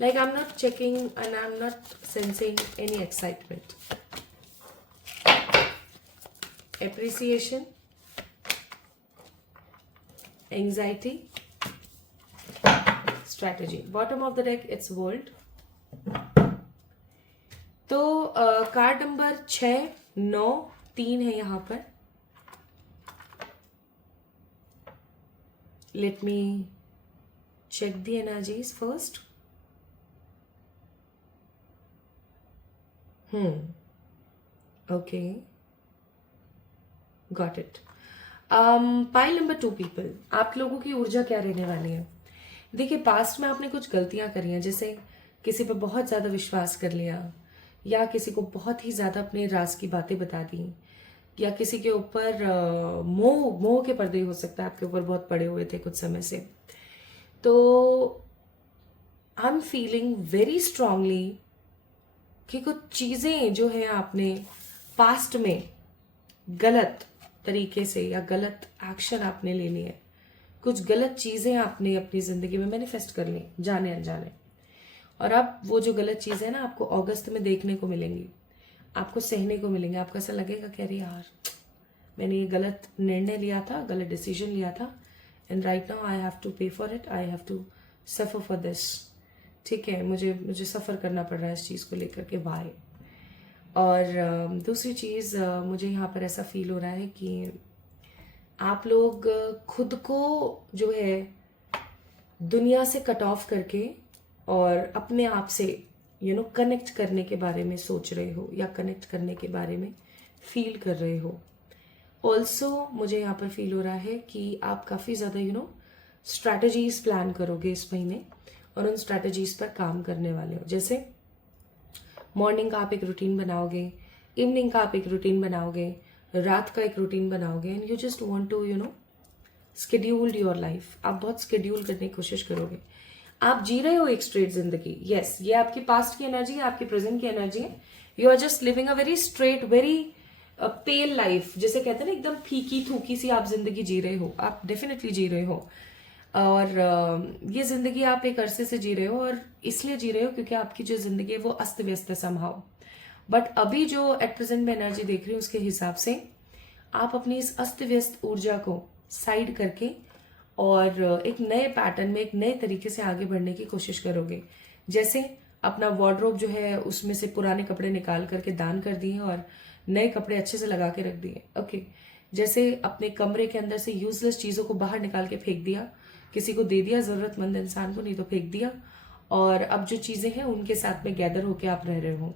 Like I'm not checking and I'm not sensing any excitement. Appreciation, anxiety, strategy. Bottom of the deck, it's world. तो कार्ड नंबर 6, 9, 3 है यहाँ पर। Let me check the energies first. Okay, got it. Pile number 2 people, आप लोगों की ऊर्जा क्या रहने वाली है? देखिए, पास्ट में आपने कुछ गलतियां करी हैं, जैसे किसी पे बहुत ज्यादा विश्वास कर लिया, या किसी को बहुत ही ज्यादा अपने राज की बातें बता दी, या किसी के ऊपर मोह के पर्दे हो सकता है आपके ऊपर बहुत पड़े हुए थे कुछ समय से। तो I am feeling very strongly कि कुछ चीजें जो है आपने पास्ट में गलत तरीके से या गलत एक्शन आपने ले लिए, कुछ गलत चीजें आपने अपनी जिंदगी में मैनिफेस्ट कर ली जाने अनजाने, और अब वो जो गलत चीजें हैं ना आपको अगस्त में देखने को मिलेंगी, आपको सहने को मिलेंगे। आपको ऐसा लगेगा कि अरे यार, मैंने ये गलत निर्णय लिया था, गलत डिसीजन लिया था, and right now I have to pay for it, I have to suffer for this. ठीक है, मुझे सफ़र करना पड़ रहा है इस चीज़ को लेकर के, वाई। और दूसरी चीज़, मुझे यहाँ पर ऐसा फील हो रहा है कि आप लोग खुद को जो है दुनिया से कट ऑफ करके और अपने आप से कनेक्ट करने के बारे में सोच रहे हो या कनेक्ट करने के बारे में फील कर रहे हो। ऑल्सो मुझे यहाँ पर फील हो रहा है कि आप काफ़ी ज़्यादा स्ट्रैटेजीज प्लान करोगे इस महीने और उन स्ट्रैटेजीज पर काम करने वाले हो। जैसे मॉर्निंग का आप एक रूटीन बनाओगे, इवनिंग का आप एक रूटीन बनाओगे, रात का एक रूटीन बनाओगे, and you just want to scheduled your life. आप बहुत स्केड्यूल करने की कोशिश करोगे। आप जी रहे हो एक स्ट्रेट जिंदगी। यस, ये आपकी पास्ट की एनर्जी है, आपकी प्रेजेंट की एनर्जी है। You are just living a very straight, very pale life, जिसे कहते हैं ना एकदम फीकी थूकी सी आप जिंदगी जी रहे हो। आप डेफिनेटली जी रहे हो और ये जिंदगी आप एक अरसे से जी रहे हो और इसलिए जी रहे हो क्योंकि आपकी जो जिंदगी है वो अस्त व्यस्त है समहाउ। बट अभी जो एट प्रेजेंट में एनर्जी देख रही हूँ उसके हिसाब से आप अपनी इस अस्त व्यस्त ऊर्जा को साइड करके और एक नए पैटर्न में, एक नए तरीके से आगे बढ़ने की कोशिश करोगे। जैसे अपना वार्डरोब जो है उसमें से पुराने कपड़े निकाल करके दान कर दिए और नए कपड़े अच्छे से लगा के रख दिए। ओके, जैसे अपने कमरे के अंदर से यूजलेस चीजों को बाहर निकाल के फेंक दिया, किसी को दे दिया जरूरतमंद इंसान को, नहीं तो फेंक दिया, और अब जो चीजें हैं उनके साथ में गैदर होके आप रह रहे हो।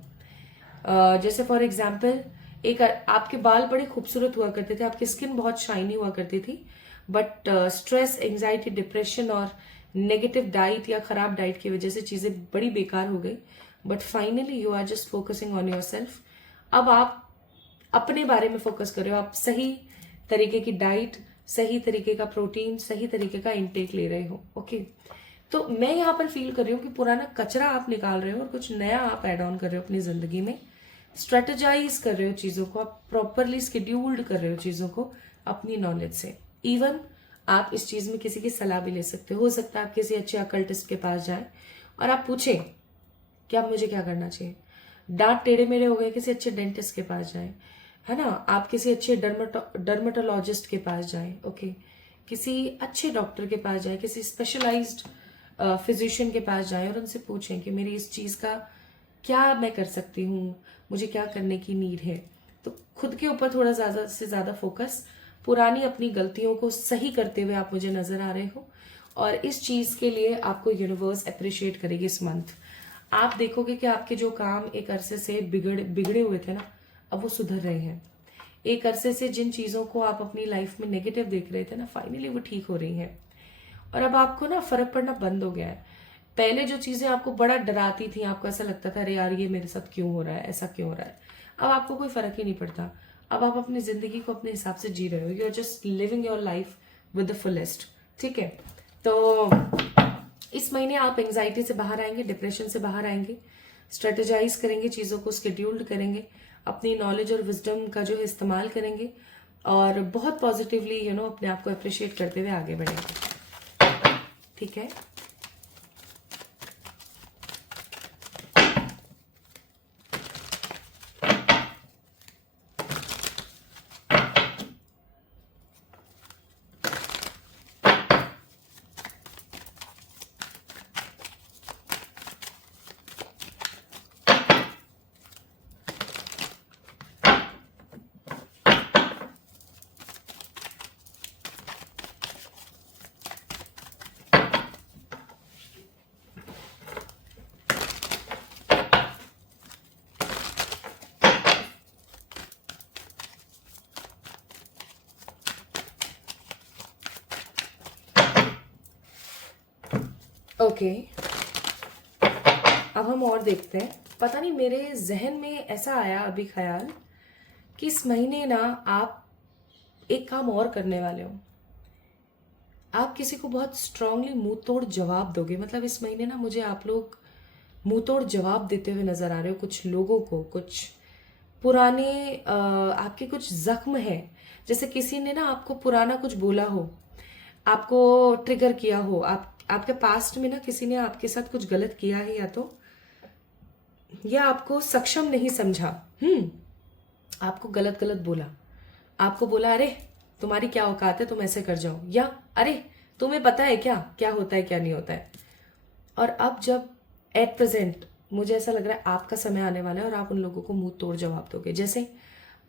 जैसे फॉर एग्जाम्पल एक आपके बाल बड़े खूबसूरत हुआ करते थे, आपकी स्किन बहुत शाइनी हुआ करती थी, बट स्ट्रेस, एंजाइटी, डिप्रेशन और नेगेटिव डाइट या खराब डाइट की वजह से चीजें बड़ी बेकार हो गई। But finally you are just focusing on yourself. अब आप अपने बारे में फोकस कर रहे हो, आप सही तरीके की डाइट, सही तरीके का प्रोटीन, सही तरीके का इंटेक ले रहे हो। ओके, तो मैं यहाँ पर फील कर रही हूँ कि पुराना कचरा आप निकाल रहे हो और कुछ नया आप एड ऑन कर रहे हो अपनी जिंदगी में। स्ट्रेटेजाइज कर रहे हो चीजों को, आप प्रॉपरली स्केड्यूल्ड कर रहे हो चीजों को अपनी नॉलेज से। इवन आप इस चीज में किसी की सलाह भी ले सकते हो सकता है आप किसी अच्छे अकल्टिस्ट के पास जाएं और आप पूछें कि अब मुझे क्या करना चाहिए। दांत टेढ़े मेढ़े हो गए, किसी अच्छे डेंटिस्ट के पास जाएं, है ना। आप किसी अच्छे डर्मेटोलॉजिस्ट के पास जाएं। ओके, किसी अच्छे डॉक्टर के पास जाएं, किसी स्पेशलाइज्ड फिजिशियन के पास जाएं और उनसे पूछें कि मेरी इस चीज का क्या मैं कर सकती हूँ, मुझे क्या करने की नीड है। तो खुद के ऊपर थोड़ा ज्यादा से ज्यादा फोकस, पुरानी अपनी गलतियों को सही करते हुए आप मुझे नजर आ रहे हो और इस चीज के लिए आपको यूनिवर्स अप्रिशिएट करेगी इस मंथ। आप देखोगे कि आपके जो काम एक अरसे से बिगड़े हुए थे ना, अब वो सुधर रहे हैं। एक अरसे से जिन चीजों को आप अपनी लाइफ में नेगेटिव देख रहे थे ना, फाइनली वो ठीक हो रही हैं और अब आपको ना फर्क पड़ना बंद हो गया है। पहले जो चीजें आपको बड़ा डराती थी, आपको ऐसा लगता था अरे यार ये मेरे साथ क्यों हो रहा है, ऐसा क्यों हो रहा है, अब आपको कोई फर्क ही नहीं पड़ता। अब आप अपनी जिंदगी को अपने हिसाब से जी रहे हो। You are just living your life with the fullest. ठीक है, तो इस महीने आप एंजाइटी से बाहर आएंगे, डिप्रेशन से बाहर आएंगे, स्ट्रेटेजाइज करेंगे, चीजों को स्केड्यूल्ड करेंगे, अपनी नॉलेज और विजडम का जो है इस्तेमाल करेंगे और बहुत पॉजिटिवली अपने आप को अप्रिशिएट करते हुए आगे बढ़ेंगे। ठीक है, ओके, अब हम और देखते हैं। पता नहीं मेरे जहन में ऐसा आया अभी ख्याल कि इस महीने ना आप एक काम और करने वाले हो। आप किसी को बहुत स्ट्रांगली मुंह तोड़ जवाब दोगे। मतलब इस महीने ना मुझे आप लोग मुंह तोड़ जवाब देते हुए नजर आ रहे हो कुछ लोगों को। कुछ पुराने आपके कुछ जख्म है, जैसे किसी ने ना आपको पुराना कुछ बोला हो, आपको ट्रिगर किया हो, आपके पास्ट में ना किसी ने आपके साथ कुछ गलत किया है या आपको सक्षम नहीं समझा। आपको गलत गलत बोला, आपको बोला अरे तुम्हारी क्या औकात है, तुम ऐसे कर जाओ, या अरे तुम्हें पता है क्या क्या होता है क्या नहीं होता है। और अब जब एट प्रेजेंट मुझे ऐसा लग रहा है आपका समय आने वाला है और आप उन लोगों को मुंह तोड़ जवाब दोगे। जैसे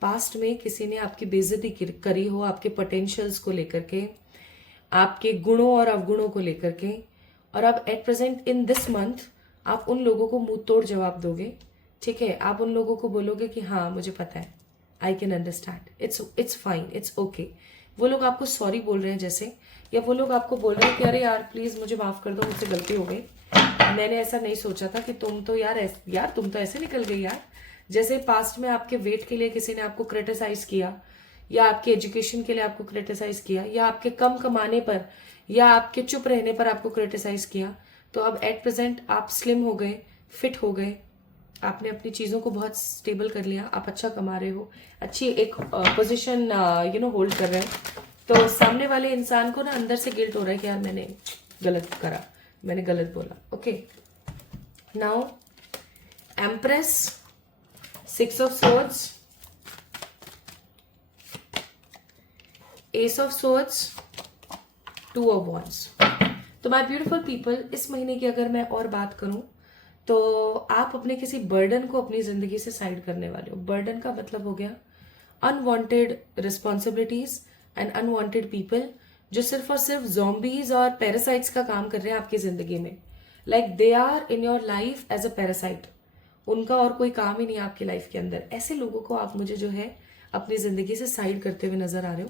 पास्ट में किसी ने आपकी बेइज्जती करी हो, आपके पोटेंशियल्स को लेकर के, आपके गुणों और अवगुणों को लेकर के, और अब at present in this month आप उन लोगों को मुंह तोड़ जवाब दोगे, ठीक है। आप उन लोगों को बोलोगे कि हाँ मुझे पता है, I can understand, it's fine, it's okay. वो लोग आपको सॉरी बोल रहे हैं जैसे, या वो लोग आपको बोल रहे हैं कि अरे यार प्लीज मुझे माफ कर दो, मुझसे गलती हो गई, मैंने ऐसा नहीं सोचा था कि तुम तो यार तुम तो ऐसे निकल गई यार। जैसे पास्ट में आपके वेट के लिए किसी ने आपको क्रिटिसाइज किया, या आपके एजुकेशन के लिए आपको क्रिटिसाइज किया, या आपके कम कमाने पर, या आपके चुप रहने पर आपको क्रिटिसाइज किया, तो अब एट प्रेजेंट आप स्लिम हो गए, फिट हो गए, आपने अपनी चीजों को बहुत स्टेबल कर लिया, आप अच्छा कमा रहे हो, अच्छी एक पोजीशन होल्ड कर रहे हैं। तो सामने वाले इंसान को ना अंदर से गिल्ट हो रहा है कि यार मैंने गलत करा, मैंने गलत बोला। Okay, now empress, 6 of swords, S of swords, 2 of wands. तो माय ब्यूटीफुल पीपल, इस महीने की अगर मैं और बात करूं तो आप अपने किसी बर्डन को अपनी जिंदगी से साइड करने वाले हो। बर्डन का मतलब हो गया unwanted responsibilities and unwanted people, जो सिर्फ और सिर्फ zombies और पैरासाइट्स का काम कर रहे हैं आपकी जिंदगी में। Like they are in your life as a parasite, उनका और कोई काम ही नहीं है आपकी लाइफ के अंदर। ऐसे लोगों को आप मुझे जो है अपनी जिंदगी से साइड करते हुए नजर आ रहे हो।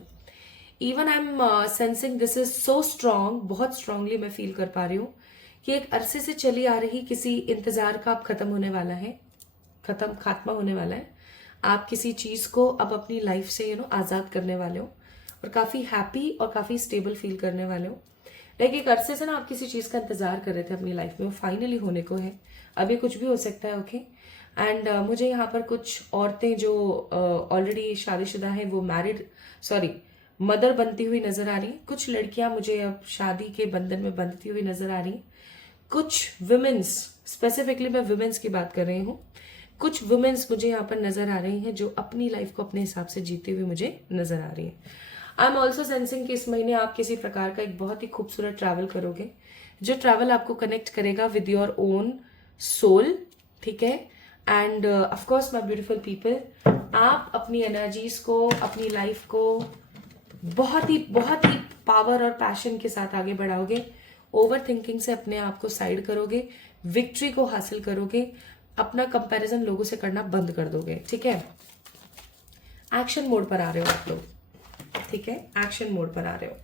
Even I am sensing this is so strong, बहुत स्ट्रांगली मैं फील कर पा रही हूँ कि एक अरसे से चली आ रही किसी इंतजार का अब खत्म होने वाला है, खात्मा होने वाला है। आप किसी चीज को अब अपनी लाइफ से आजाद करने वाले हो और काफी हैप्पी और काफी स्टेबल फील करने वाले हो। लाइक एक अरसे से ना आप किसी चीज का इंतजार कर रहे थे अपनी लाइफ में, वो फाइनली होने को है। अभी कुछ भी हो सकता है, ओके। एंड मुझे यहाँ पर कुछ औरतें जो ऑलरेडी शादीशुदा हैं, वो मदर बनती हुई नजर आ रही। कुछ लड़कियां मुझे अब शादी के बंधन में बंधती हुई नजर आ रही। कुछ वुमेन्स, स्पेसिफिकली मैं वुमेन्स की बात कर रही हूँ, कुछ वुमेन्स मुझे यहाँ पर नजर आ रही हैं जो अपनी लाइफ को अपने हिसाब से जीते हुए मुझे नजर आ रही है। आई एम ऑल्सो सेंसिंग कि इस महीने आप किसी प्रकार का एक बहुत ही खूबसूरत ट्रैवल करोगे, जो ट्रैवल आपको कनेक्ट करेगा विद योर ओन सोल, ठीक है। And of course my beautiful people, आप अपनी एनर्जीज को, अपनी लाइफ को बहुत ही पावर और पैशन के साथ आगे बढ़ाओगे। ओवर थिंकिंग से अपने आप को साइड करोगे, विक्ट्री को हासिल करोगे, अपना कंपैरिजन लोगों से करना बंद कर दोगे, ठीक है। एक्शन मोड पर आ रहे हो आप लोग, ठीक है, एक्शन मोड पर आ रहे हो।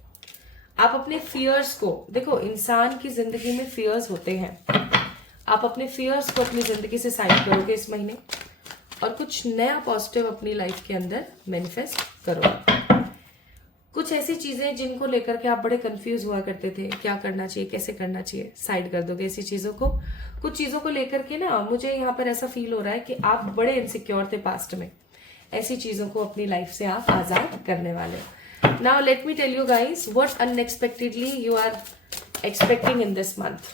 आप अपने फियर्स को देखो, इंसान की जिंदगी में फियर्स होते हैं। आप अपने फियर्स को अपनी जिंदगी से साइड करोगे इस महीने और कुछ नया पॉजिटिव अपनी लाइफ के अंदर मैनिफेस्ट करोगे। कुछ ऐसी चीजें जिनको लेकर के आप बड़े कंफ्यूज हुआ करते थे, क्या करना चाहिए, कैसे करना चाहिए, साइड कर दोगे ऐसी चीजों को। कुछ चीजों को लेकर के ना मुझे यहाँ पर ऐसा फील हो रहा है कि आप बड़े इनसिक्योर थे पास्ट में, ऐसी चीजों को अपनी लाइफ से आप आजाद करने वाले हो। Now let me tell you guys what unexpectedly you are expecting in this month.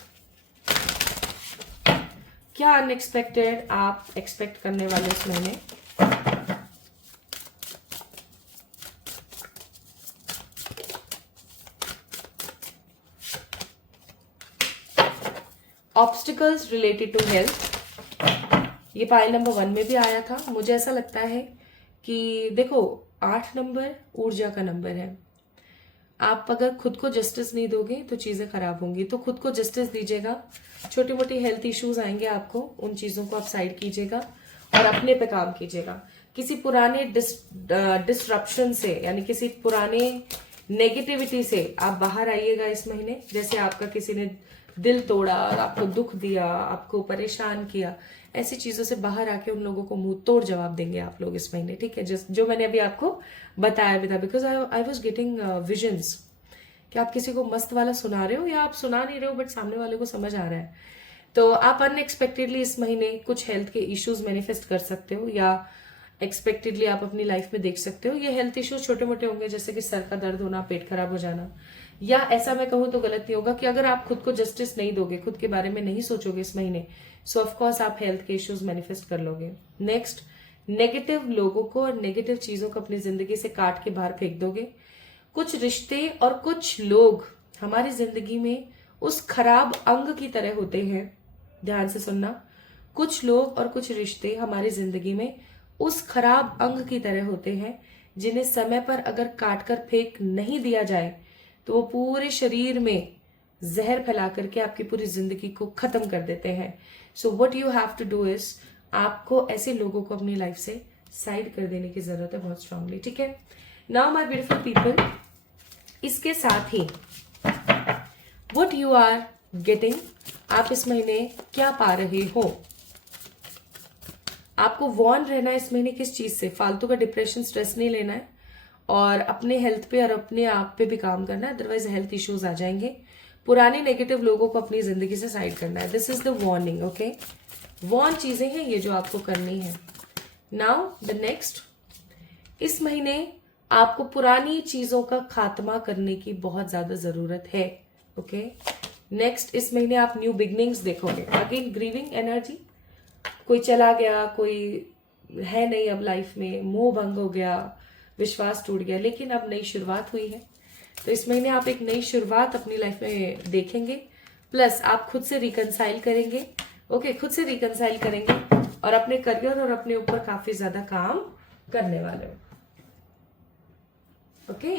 क्या अनएक्सपेक्टेड आप एक्सपेक्ट करने वाले इस महीने। ऑब्स्टिकल्स रिलेटेड टू हेल्थ, ये पाइल नंबर 1 में भी आया था। मुझे ऐसा लगता है कि देखो 8 नंबर ऊर्जा का नंबर है। आप अगर खुद को जस्टिस नहीं दोगे तो चीजें खराब होंगी, तो खुद को जस्टिस दीजिएगा। छोटी मोटी हेल्थ इश्यूज आएंगे आपको, उन चीजों को आप साइड कीजिएगा और अपने पे काम कीजिएगा। किसी पुराने डिस्ट्रप्शन से, यानी किसी पुराने नेगेटिविटी से आप बाहर आइएगा इस महीने। जैसे आपका किसी ने दिल तोड़ा, आपको दुख दिया, आपको परेशान किया, ऐसी चीजों से बाहर आके उन लोगों को मुंह तोड़ जवाब देंगे आप लोग इस महीने, ठीक है। जो मैंने अभी आपको बताया भी था, because I was getting visions कि आप किसी को मस्त वाला सुना रहे हो या आप सुना नहीं रहे हो बट सामने वाले को समझ आ रहा है। तो आप अनएक्सपेक्टेडली इस महीने कुछ हेल्थ के इश्यूज मैनिफेस्ट कर सकते हो, या एक्सपेक्टेडली आप अपनी लाइफ में देख सकते हो। ये हेल्थ इश्यूज छोटे मोटे होंगे, जैसे कि सर का दर्द होना, पेट खराब हो जाना, या ऐसा मैं कहूं तो गलत नहीं होगा कि अगर आप खुद को जस्टिस नहीं दोगे, खुद के बारे में नहीं सोचोगे इस महीने, सो ऑफकोर्स आप हेल्थ के इश्यूज मैनिफेस्ट कर लोगे। नेक्स्ट, नेगेटिव लोगों को और नेगेटिव चीजों को अपनी जिंदगी से काट के बाहर फेंक दोगे। कुछ रिश्ते और कुछ लोग हमारी जिंदगी में उस खराब अंग की तरह होते हैं, ध्यान से सुनना। कुछ लोग और कुछ रिश्ते हमारी जिंदगी में उस खराब अंग की तरह होते हैं जिन्हें समय पर अगर काट कर फेंक नहीं दिया जाए तो वो पूरे शरीर में जहर फैला करके आपकी पूरी जिंदगी को खत्म कर देते हैं. So what you have to do is, आपको ऐसे लोगों को अपनी लाइफ से साइड कर देने की जरूरत है बहुत स्ट्रांगली. ठीक है. नाउ माय ब्यूटीफुल पीपल, इसके साथ ही व्हाट यू आर गेटिंग, आप इस महीने क्या पा रहे हो. आपको वॉर्न रहना है इस महीने किस चीज से, फालतू का डिप्रेशन स्ट्रेस नहीं लेना है और अपने हेल्थ पे और अपने आप पे भी काम करना है, अदरवाइज हेल्थ इश्यूज आ जाएंगे. पुराने नेगेटिव लोगों को अपनी जिंदगी से साइड करना है. This is the warning. Okay, warn चीजें हैं ये जो आपको करनी है. नाउ द नेक्स्ट, इस महीने आपको पुरानी चीजों का खात्मा करने की बहुत ज्यादा जरूरत है. ओके. नेक्स्ट, इस महीने आप न्यू बिगनिंग्स देखोगे. अगेन ग्रीविंग एनर्जी, कोई चला गया, कोई है नहीं अब लाइफ में, मोह भंग हो गया, विश्वास टूट गया, लेकिन अब नई शुरुआत हुई है. तो इस महीने आप एक नई शुरुआत अपनी लाइफ में देखेंगे. प्लस आप खुद से रिकनसाइल करेंगे. ओके, खुद से रिकनसाइल करेंगे और अपने करियर और अपने ऊपर काफी ज्यादा काम करने वाले हो. ओके.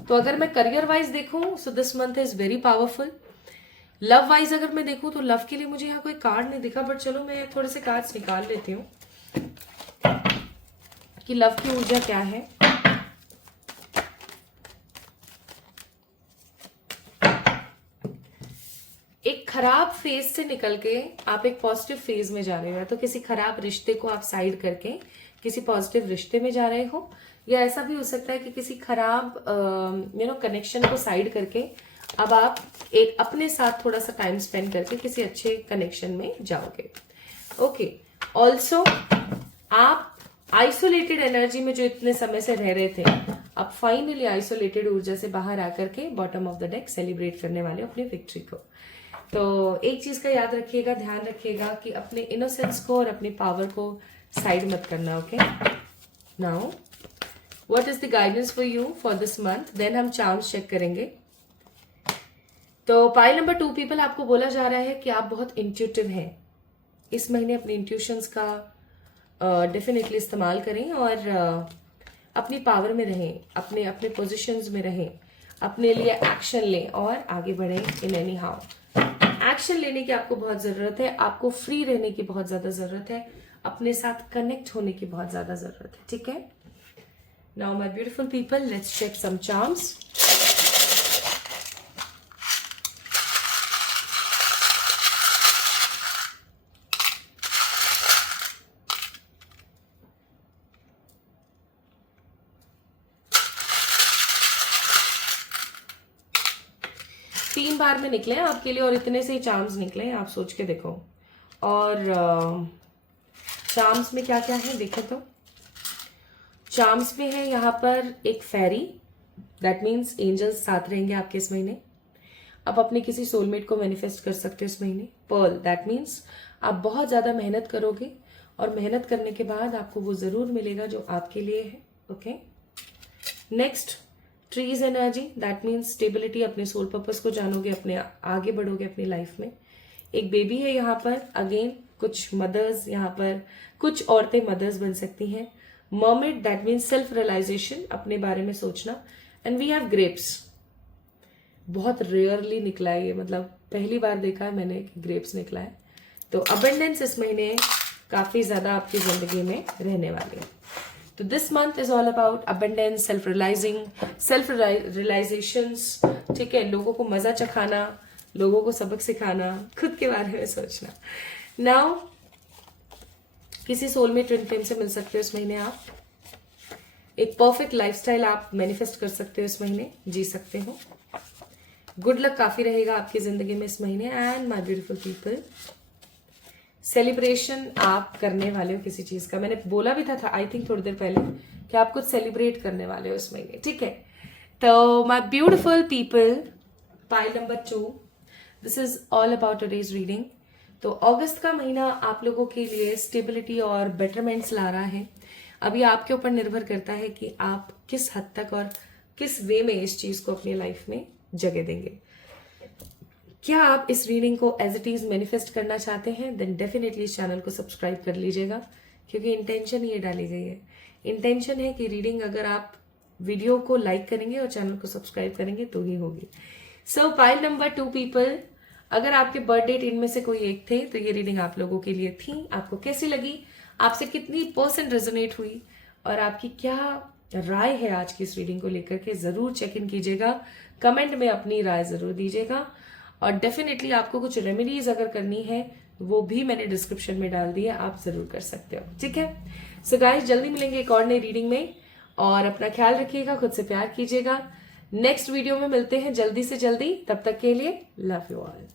तो अगर मैं करियर वाइज देखूं, so this month is very powerful. Love wise अगर मैं देखूं तो लव के लिए मुझे यहाँ कोई कार्ड नहीं दिखा, बट चलो मैं थोड़े से कार्ड्स निकाल लेती हूँ कि लव की ऊर्जा क्या है. एक खराब फेज से निकल के आप एक पॉजिटिव फेज में जा रहे हो, तो किसी खराब रिश्ते को आप साइड करके किसी पॉजिटिव रिश्ते में जा रहे हो, या ऐसा भी हो सकता है कि किसी खराब कनेक्शन को साइड करके अब आप एक अपने साथ थोड़ा सा टाइम स्पेंड करके किसी अच्छे कनेक्शन में जाओगे. ओके. ऑल्सो आप आइसोलेटेड एनर्जी में जो इतने समय से रह रहे थे, आप फाइनली आइसोलेटेड ऊर्जा से बाहर आकर के bottom of the deck celebrate करने वाले हो अपनी विक्ट्री को. तो एक चीज का याद रखिएगा, ध्यान रखिएगा कि अपने इनोसेंस को और अपनी पावर को साइड मत करना. Okay. Now what is the guidance for you for this month, then हम चार्म्स चेक करेंगे. तो पाइल नंबर 2 पीपल, आपको बोला जा रहा है कि आप बहुत इंट्यूटिव हैं. इस महीने अपने इंट्यूशंस का डेफिनेटली इस्तेमाल करें और अपनी पावर में रहें, अपने अपने पोजीशंस में रहें, अपने लिए एक्शन लें और आगे बढ़ें. इन एनी हाउ एक्शन लेने की आपको बहुत जरूरत है, आपको फ्री रहने की बहुत ज्यादा जरूरत है, अपने साथ कनेक्ट होने की बहुत ज्यादा जरूरत है. ठीक है. Now my beautiful people, let's check some charms. तीन बार में निकले हैं आपके लिए और इतने से ही चार्म्स निकले हैं, आप सोच के देखो. और चार्म्स में क्या क्या है देखें तो चार्म्स में है यहाँ पर एक फेरी, दैट मीन्स एंजल्स साथ रहेंगे आपके इस महीने. आप अपने किसी सोलमेट को मैनिफेस्ट कर सकते हो इस महीने. पर्ल, दैट मीन्स आप बहुत ज्यादा मेहनत करोगे और मेहनत करने के बाद आपको वो जरूर मिलेगा जो आपके लिए है. Okay. Next, trees energy, that means stability, अपने सोल पर्पस को जानोगे, अपने आगे बढ़ोगे अपनी लाइफ में. एक बेबी है यहाँ पर. अगेन कुछ मदर्स यहाँ पर, कुछ औरतें मदर्स बन सकती हैं. Mermaid, that means self realization, अपने बारे में सोचना. And we have grapes. बहुत रेयरली निकला है ये, मतलब पहली बार देखा है मैंने कि ग्रेप्स निकला है. तो अबंडेंस इस महीने काफी ज्यादा आपकी जिंदगी में रहने वाली है. तो this month is all about abundance, self realisations. ठीक है. लोगों को मजा चखाना, लोगों को सबक सिखाना, खुद के बारे में सोचना. नाउ किसी सोलमेट ट्विन फ्लेम से मिल सकते हो इस महीने आप. एक परफेक्ट लाइफस्टाइल आप मैनिफेस्ट कर सकते हो इस महीने, जी सकते हो. गुड लक काफी रहेगा आपकी जिंदगी में इस महीने. And my beautiful people, celebration आप करने वाले हो किसी चीज का. मैंने बोला भी था आई थिंक थोड़ी देर पहले कि आप कुछ सेलिब्रेट करने वाले हो इस महीने. ठीक है. तो my beautiful people, pile number 2, this is all about today's reading. तो अगस्त का महीना आप लोगों के लिए स्टेबिलिटी और बेटरमेंट्स ला रहा है. अभी आपके ऊपर निर्भर करता है कि आप किस हद तक और किस वे में इस चीज को अपनी लाइफ में जगह देंगे. क्या आप इस रीडिंग को एज इट इज मैनिफेस्ट करना चाहते हैं, देन डेफिनेटली इस चैनल को सब्सक्राइब कर लीजिएगा, क्योंकि इंटेंशन ये डाली गई है. इंटेंशन है कि रीडिंग अगर आप वीडियो को लाइक करेंगे और चैनल को सब्सक्राइब करेंगे तो ही होगी. सो पाइल नंबर 2 पीपल, अगर आपके बर्थ डेट इनमें से कोई एक थे तो ये रीडिंग आप लोगों के लिए थी। आपको कैसी लगी, आपसे कितनी % रेजोनेट हुई और आपकी क्या राय है आज की इस रीडिंग को लेकर के, जरूर चेक इन कीजिएगा, कमेंट में अपनी राय जरूर दीजिएगा। और डेफिनेटली आपको कुछ रेमेडीज अगर करनी है वो भी मैंने डिस्क्रिप्शन में डाल दी है, आप जरूर कर सकते हो। ठीक है, सो गाइस जल्दी मिलेंगे एक और नई रीडिंग में, और अपना ख्याल रखिएगा, खुद से प्यार कीजिएगा। नेक्स्ट वीडियो में मिलते हैं जल्दी से जल्दी, तब तक के लिए लव यू ऑल।